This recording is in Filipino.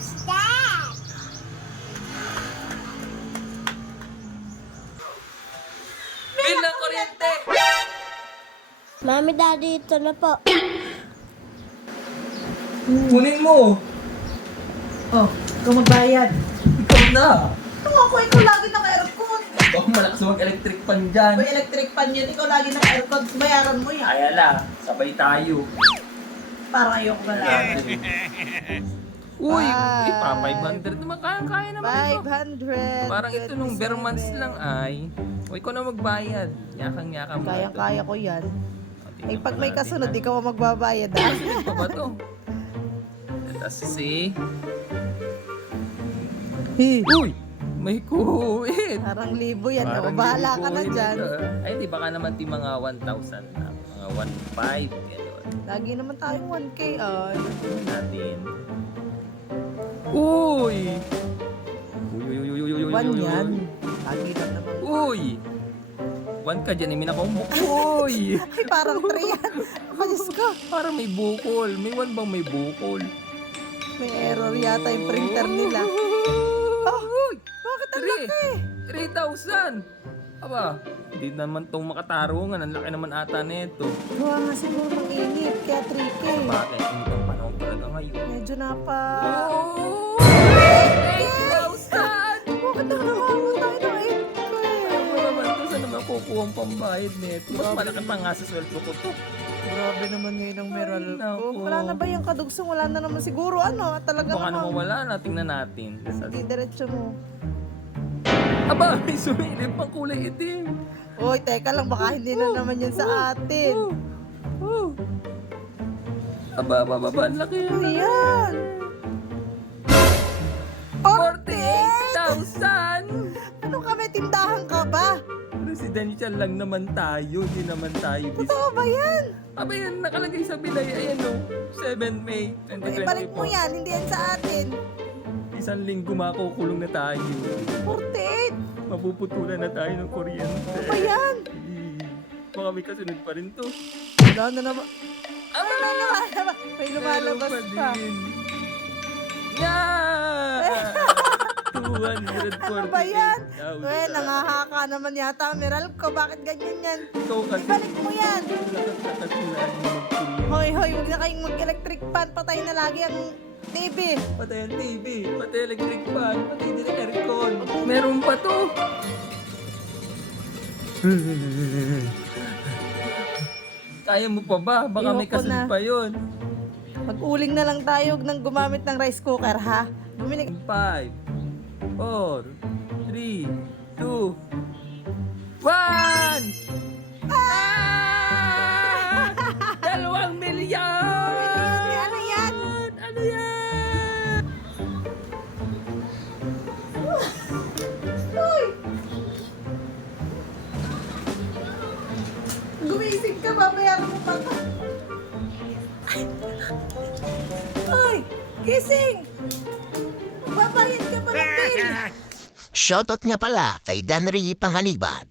What's that? Bill ng kuryente! Mami, daddy, ito na po. Kunin mo! Oh, ikaw magbayad. Ikaw na! Ito ako, ikaw lagi ng aircon. Ikaw malakas mag-electric pan dyan. May electric pan yan, ikaw lagi ng aircon. Bayaran mo yan. Ay ala, sabay tayo. Parang ayoko na lang. Uy, Bye. uy, pa 500 naman kaya, kaya naman ito. 500. Parang ito nung bare months lang ay. O ikaw na magbayad. Yakang-yaka mo. Kayang-kaya ko yan. Eh, pag may kasunod, di ka mo magbabayad ah. Sunod pa ba to? Let us see. Uy! May kuwit! Parang libo yan. Parang Parang bahala ka na dyan. ito, ah. Ay, di baka naman ti mga 1,000 na. Mga 1,500. Gano'n. Lagi naman tayong 1K ay. Tingnan natin. Uy! Uy, uy, uy, uy, uy, uy, uy, One uy, yan. uy. Lagi lang naman. Uy! One ka dyan, eh, minakombo. Uy! Ay, parang 3 yan. Ako, Diyos ko. Parang may bukol. May one bang may bukol? May error yata yung printer nila. Oh! Uy! Bakit ang Three. laki? 3,000! Aba, hindi naman tong makatarungan. Ang laki naman ata nito. Gawa nga siguro ng init, kaya 3K. Bakit? Hindi pang panahon talaga ngayon. Medyo na pa. 8,000! Bakit nakakawal tayo ng 8K? Ano naman to? Saan naman kukuha ang pambayad nito? Mas malaki pa nga sa sweldo ko to. Grabe naman ngayon ang meral ko. naku. Wala na ba yung kadugsong? Wala na naman siguro. Ano? Talaga Baka naman naman. wala na. Tingnan natin. Hindi, diretso mo. Aba, may sumilip pang kulay itim. Uy, teka lang. Baka hindi na naman yun sa atin. Oh, oh. Aba, aba, aba, ang laki. Ano yan? 48,000! Ano kami? Tindahan ka ba? Residential lang naman tayo, hindi naman tayo. Totoo ba yan? Aba yan, nakalagay sa bilay, ayan o, 7 May Ibalik mo 2024. yan. Hindi yan sa atin. Isang linggo makukulong na tayo. 48. Mapuputulan na tayo ng kuryente. Ano ba yan? Eh, Baka may kasunod pa rin to. Wala na naman. Aba! May lumalabas. May lumalabas Meron pa. din. Yeah! 248,000. Ano ba yan? Uy, nangahaka naman yata meral ko. Bakit ganyan yan? Ikaw kasi, Ibalik mo yan. mo. Hoy, hoy, huwag na kayong mag-electric fan. Patay na lagi ang TV. Patay ang TV, patay electric fan, patay din ang aircon. Meron pa to. Kaya mo pa ba? Baka may Ayoko kasunod na. pa yun. Mag-uling na lang tayo nang gumamit ng rice cooker, ha? Bumili. 5, 4, 3, 2, 1! Ah! Dalawang milyon! Ano yan? Ano yan? Uy! Gumising ka, babayaran mo pa ka. Uy! Gising! Shoutout nga pala kay Danry Panganiban